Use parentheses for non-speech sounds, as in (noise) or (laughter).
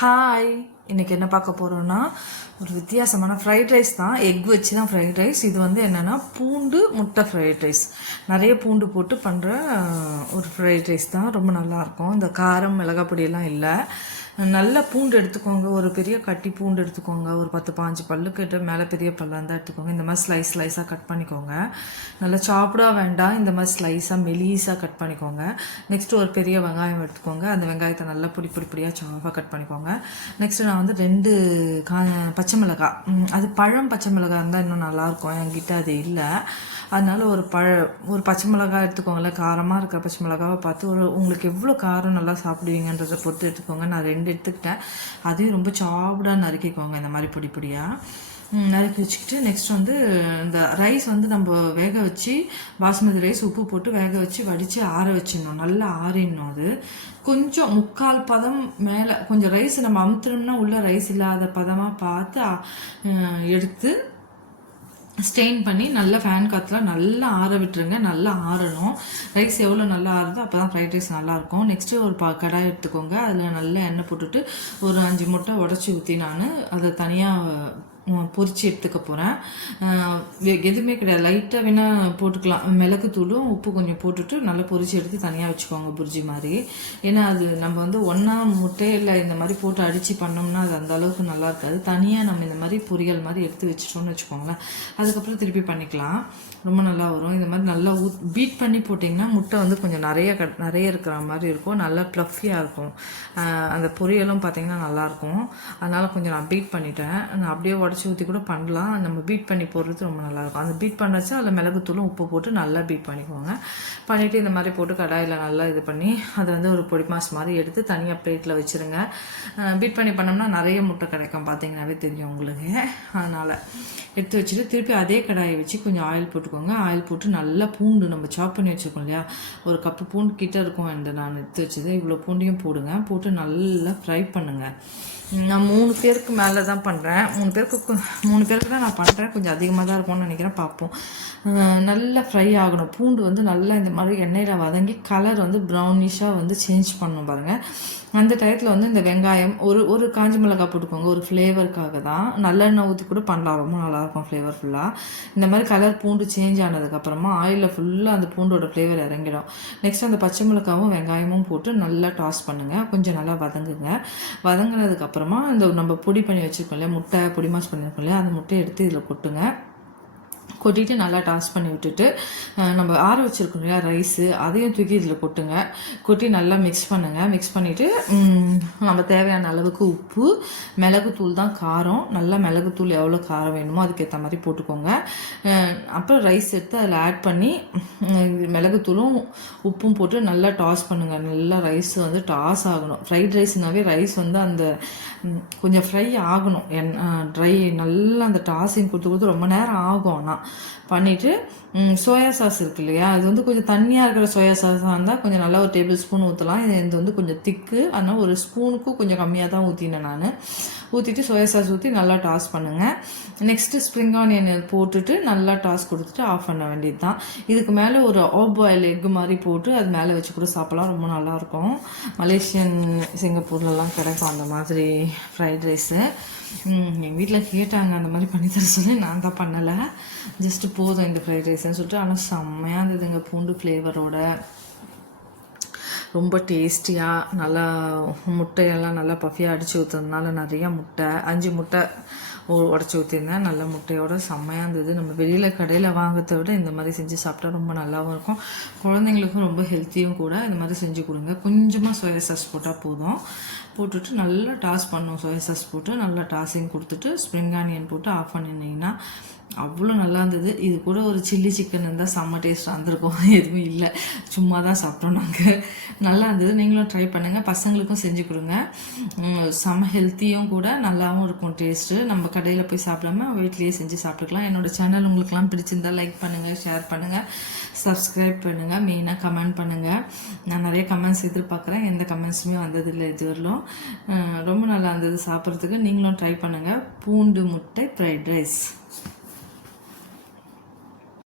Hi இன்றைக்கி என்ன பார்க்க போகிறோன்னா ஒரு வித்தியாசமான ஃப்ரைட் ரைஸ் தான். எக் வச்சு தான் ஃப்ரைட் ரைஸ் இது வந்து என்னென்னா பூண்டு முட்டை ஃப்ரைட் ரைஸ் நிறைய பூண்டு போட்டு பண்ணுற ஒரு ஃப்ரைட் ரைஸ் தான். ரொம்ப நல்லாயிருக்கும் இந்த காரம் மிளகாப்பொடியெல்லாம் இல்லை. நல்ல பூண்டு எடுத்துக்கோங்க. ஒரு பெரிய கட்டி பூண்டு எடுத்துக்கோங்க. ஒரு பத்து பாஞ்சு பல்லுக்கிட்ட மேலே பெரிய பல்லாக இருந்தால் எடுத்துக்கோங்க. இந்த மாதிரி ஸ்லைஸ் ஸ்லைஸாக கட் பண்ணிக்கோங்க. நல்லா சாப்பிடா வேண்டாம். இந்த மாதிரி ஸ்லைஸாக மெலீஸாக கட் பண்ணிக்கோங்க. நெக்ஸ்ட் ஒரு பெரிய வெங்காயம் எடுத்துக்கோங்க. அந்த வெங்காயத்தை நல்லா பொடி பொடி பொடியாக சாப்பாக கட் பண்ணிக்கோங்க. நெக்ஸ்ட் நான் வந்து ரெண்டு கா பச்சை மிளகாய். அது பழம் பச்சை மிளகாய் இருந்தால் இன்னும் நல்லாயிருக்கும் என்கிட்ட அது இல்லை. அதனால ஒரு பழ ஒரு பச்சை மிளகா எடுத்துக்கோங்களேன். காரமாக இருக்கிற பச்சை மிளகாவை பார்த்து ஒரு உங்களுக்கு எவ்வளோ காரம் நல்லா சாப்பிடுவீங்கன்றதை பொறுத்து எடுத்துக்கோங்க. நான் ரெண்டு எடுத்துக்கிட்டேன். அதையும் ரொம்ப சாப்பிடாக நறுக்கிக்கோங்க இந்த மாதிரி பொடி பொடியாக நறுக்கி வச்சுக்கிட்டு நெக்ஸ்ட் வந்து இந்த ரைஸ் வந்து நம்ம வேக வச்சு பாஸ்மதி ரைஸ் உப்பு போட்டு வேக வச்சு வடித்து ஆற வச்சிடணும். நல்லா ஆறிடணும் அது. கொஞ்சம் முக்கால் பதம் மேலே கொஞ்சம் ரைஸ் நம்ம அமுத்துனோம்னா உள்ள ரைஸ் இல்லாத பதமாக பார்த்து எடுத்து ஸ்டெயின் பண்ணி நல்லா ஃபேன் காற்றுல நல்லா ஆற விட்டுருங்க நல்லா ஆறணும். ரைஸ் எவ்வளோ நல்லா ஆறுதோ அப்போ தான் ஃப்ரைட் ரைஸ் நல்லாயிருக்கும். நெக்ஸ்ட்டு ஒரு ப கடாய் எடுத்துக்கோங்க. அதில் நல்லா எண்ணெய் போட்டுட்டு ஒரு அஞ்சு முட்டை உடச்சி ஊற்றி நான் அதை தனியாக பொறிச்சு எடுத்துக்க போகிறேன் எதுவுமே கிடையாது. லைட்டாக வேணால் போட்டுக்கலாம். மிளகு தூளும் உப்பு கொஞ்சம் போட்டுட்டு நல்லா பொறிச்சு எடுத்து தனியாக வச்சுக்கோங்க புரிஜி மாதிரி. ஏன்னா அது நம்ம வந்து ஒன்றா முட்டையில் இந்த மாதிரி போட்டு அடித்து பண்ணோம்னா அது அந்த அளவுக்கு நல்லா இருக்காது. தனியாக நம்ம இந்த மாதிரி பொரியல் மாதிரி எடுத்து வச்சிட்டோம்னு வச்சுக்கோங்களேன். அதுக்கப்புறம் திருப்பி பண்ணிக்கலாம். ரொம்ப நல்லா வரும். இந்த மாதிரி நல்லா ஊத் பீட் பண்ணி போட்டிங்கன்னா முட்டை வந்து கொஞ்சம் நிறைய க நிறைய இருக்கிற மாதிரி இருக்கும். நல்லா ப்ளஃபியாக இருக்கும். அந்த பொரியலும் பார்த்திங்கன்னா நல்லாயிருக்கும் அதனால் கொஞ்சம் நான் பீட் பண்ணிட்டேன். நான் அப்படியே உடச்சி ஊற்றி கூட பண்ணலாம். நம்ம பீட் பண்ணி போடுறது ரொம்ப நல்லாயிருக்கும். அந்த பீட் பண்ணச்சு அதில் மிளகுத்தூளும் உப்பு போட்டு நல்லா பீட் பண்ணிக்கோங்க. பண்ணிவிட்டு இந்த மாதிரி போட்டு கடாயில் நல்லா இது பண்ணி அதை வந்து ஒரு பொடி மாஸ் மாதிரி எடுத்து தனியாக பிளேட்டில் வச்சுருங்க. பீட் பண்ணி பண்ணோம்னா நிறைய முட்டை கிடைக்கும் பார்த்தீங்கன்னாவே தெரியும் உங்களுக்கு. அதனால் எடுத்து வச்சுட்டு திருப்பி அதே கடாயை வச்சு கொஞ்சம் ஆயில் போட்டுக்கோங்க. ஆயில் போட்டு நல்லா பூண்டு நம்ம சாப் பண்ணி வச்சுருக்கோம் இல்லையா? ஒரு கப்பு பூண்டு கிட்ட இருக்கும் இந்த நான் எடுத்து வச்சது. இவ்வளோ பூண்டையும் போடுங்க. போட்டு நல்லா ஃப்ரை பண்ணுங்கள் நான் மூணு பேருக்கு மேலே தான் பண்ணுறேன் மூணு பேருக்கு மூணு பேருக்கு தான் நான் பண்ணுறேன் கொஞ்சம் அதிகமாக தான் இருக்கும்னு நினைக்கிறேன். பார்ப்போம். நல்லா ஃப்ரை ஆகணும். பூண்டு வந்து நல்லா இந்த மாதிரி எண்ணெயில் வதங்கி கலர் வந்து ப்ரௌனிஷாக வந்து சேஞ்ச் பண்ணணும் பாருங்கள் அந்த டயத்தில் வந்து இந்த வெங்காயம் ஒரு ஒரு காஞ்சி மிளகாய் போட்டுக்கோங்க. ஒரு ஃப்ளேவருக்காக தான். நல்லெண்ணெய் ஊற்றி கூட பண்ணலாம். ரொம்ப நல்லாயிருக்கும் ஃப்ளேவர்ஃபுல்லாக இந்த மாதிரி கலர் பூண்டு சேஞ்ச் ஆனதுக்கப்புறமா ஆயிலில் ஃபுல்லாக அந்த பூண்டோட ஃப்ளேவர் இறங்கிடும். நெக்ஸ்ட் அந்த பச்சை மிளகாவும் வெங்காயமும் போட்டு நல்லா டாஸ் பண்ணுங்கள் கொஞ்சம் நல்லா வதங்குங்க. வதங்கினதுக்கப்புறமா இந்த நம்ம பொடி பண்ணி வச்சுருக்கோம் இல்லையா? முட்டை பொடி மாஸ் பண்ணியிருக்கோம் இல்லையா அந்த முட்டையை எடுத்து இதில் கொட்டுங்க. கொட்டிட்டு நல்லா டாஸ் பண்ணி விட்டுட்டு நம்ம ஆற வச்சுருக்கோம் இல்லையா ரைஸு அதையும் தூக்கி இதில் கொட்டுங்க. கொட்டி நல்லா மிக்ஸ் பண்ணுங்கள் மிக்ஸ் பண்ணிவிட்டு நம்ம தேவையான அளவுக்கு உப்பு மிளகுத்தூள் தான் காரம். நல்லா மிளகுத்தூள் எவ்வளோ காரம் வேணுமோ அதுக்கேற்ற மாதிரி போட்டுக்கோங்க. அப்புறம் ரைஸ் எடுத்து அதில் ஆட் பண்ணி மிளகுத்தூளும் உப்பும் போட்டு நல்லா டாஸ் பண்ணுங்கள் நல்லா ரைஸ் வந்து டாஸ் ஆகணும். ஃப்ரைட் ரைஸ்னாவே ரைஸ் வந்து அந்த கொஞ்சம் ஃப்ரை ஆகணும். என் ட்ரை நல்லா அந்த டாஸிங் கொடுத்து கொடுத்து ரொம்ப நேரம் ஆகும் ஆனால் பண்ணிவிட்டு சோயா சாஸ் இருக்கு இல்லையா? அது வந்து கொஞ்சம் தண்ணியாக இருக்கிற சோயா சாஸாக இருந்தால் கொஞ்சம் நல்லா ஒரு டேபிள் ஸ்பூன் ஊற்றலாம் இது வந்து கொஞ்சம் திக்கு அதனால் ஒரு ஸ்பூனுக்கும் கொஞ்சம் கம்மியாக தான் ஊற்றினேன் நான். ஊற்றிட்டு சோயா சாஸ் ஊற்றி நல்லா டாஸ் பண்ணுங்கள் நெக்ஸ்ட்டு ஸ்ப்ரிங் ஆனியன் போட்டுட்டு நல்லா டாஸ் கொடுத்துட்டு ஆஃப் பண்ண வேண்டியது தான் இதுக்கு மேலே ஒரு ஆப் பாயில் எக் மாதிரி போட்டு அது மேலே வச்சு கூட சாப்பிடலாம். ரொம்ப நல்லாயிருக்கும் மலேசியன் சிங்கப்பூர்லலாம் கிடைக்கும் அந்த மாதிரி ஃப்ரைட் ரைஸு எங்கள் வீட்டில் கேட்டாங்க அந்த மாதிரி பண்ணி தர சொல்லி நான் தான் பண்ணலை. ஜஸ்ட்டு போதும் இந்த ஃப்ரைட் ரைஸ்ன்னு சொல்லிட்டு ஆனால் செம்மையாக இருந்ததுங்க பூண்டு ஃப்ளேவரோட ரொம்ப டேஸ்டியாக நல்லா முட்டையெல்லாம் நல்லா பஃபியாக அடித்து ஊற்றுறதுனால நிறையா முட்டை அஞ்சு முட்டை உடச்சி ஊற்றிருந்தேன் நல்ல முட்டையோட செம்மையாக இருந்தது. நம்ம வெளியில் கடையில் வாங்கிறத விட இந்த மாதிரி செஞ்சு சாப்பிட்டா ரொம்ப நல்லாவும் இருக்கும். குழந்தைங்களுக்கும் ரொம்ப ஹெல்த்தியும் கூட இந்த மாதிரி செஞ்சு கொடுங்க. கொஞ்சமாக சோயா சாஸ் போட்டால் போதும். போட்டுட்டு நல்லா டாஸ் பண்ணும் சோயா சாஸ் போட்டு நல்லா டாஸிங் கொடுத்துட்டு ஸ்ப்ரிங் ஆனியன் போட்டு ஆஃப் பண்ணினீங்கன்னா அவ்வளோ நல்லா இருந்தது. இது கூட ஒரு சில்லி சிக்கன் இருந்தால் செம்ம டேஸ்ட்டாக இருந்திருக்கும். (laughs) எதுவும் இல்லை. சும்மா தான் சாப்பிட்டோம் நாங்கள் நல்லா இருந்தது. நீங்களும் ட்ரை பண்ணுங்கள் பசங்களுக்கும் செஞ்சு கொடுங்க. செம்ம ஹெல்த்தியும் கூட நல்லாவும் இருக்கும் டேஸ்ட்டு நம்ம கடையில் போய் சாப்பிடாம வீட்லேயே செஞ்சு சாப்பிட்டுக்கலாம். என்னோட சேனல் உங்களுக்குலாம் பிடிச்சிருந்தா லைக் பண்ணுங்கள் ஷேர் பண்ணுங்கள் சப்ஸ்கிரைப் பண்ணுங்கள் மெயினாக கமெண்ட் பண்ணுங்கள் நான் நிறைய கமெண்ட்ஸ் எதிர்பார்க்குறேன். எந்த கமெண்ட்ஸுமே வந்ததில்லை இதுவரையிலும். ரொம்ப நல்லா இருந்தது சாப்பிட்றதுக்கு. நீங்களும் ட்ரை பண்ணுங்கள் பூண்டு முட்டை ஃப்ரைட் ரைஸ்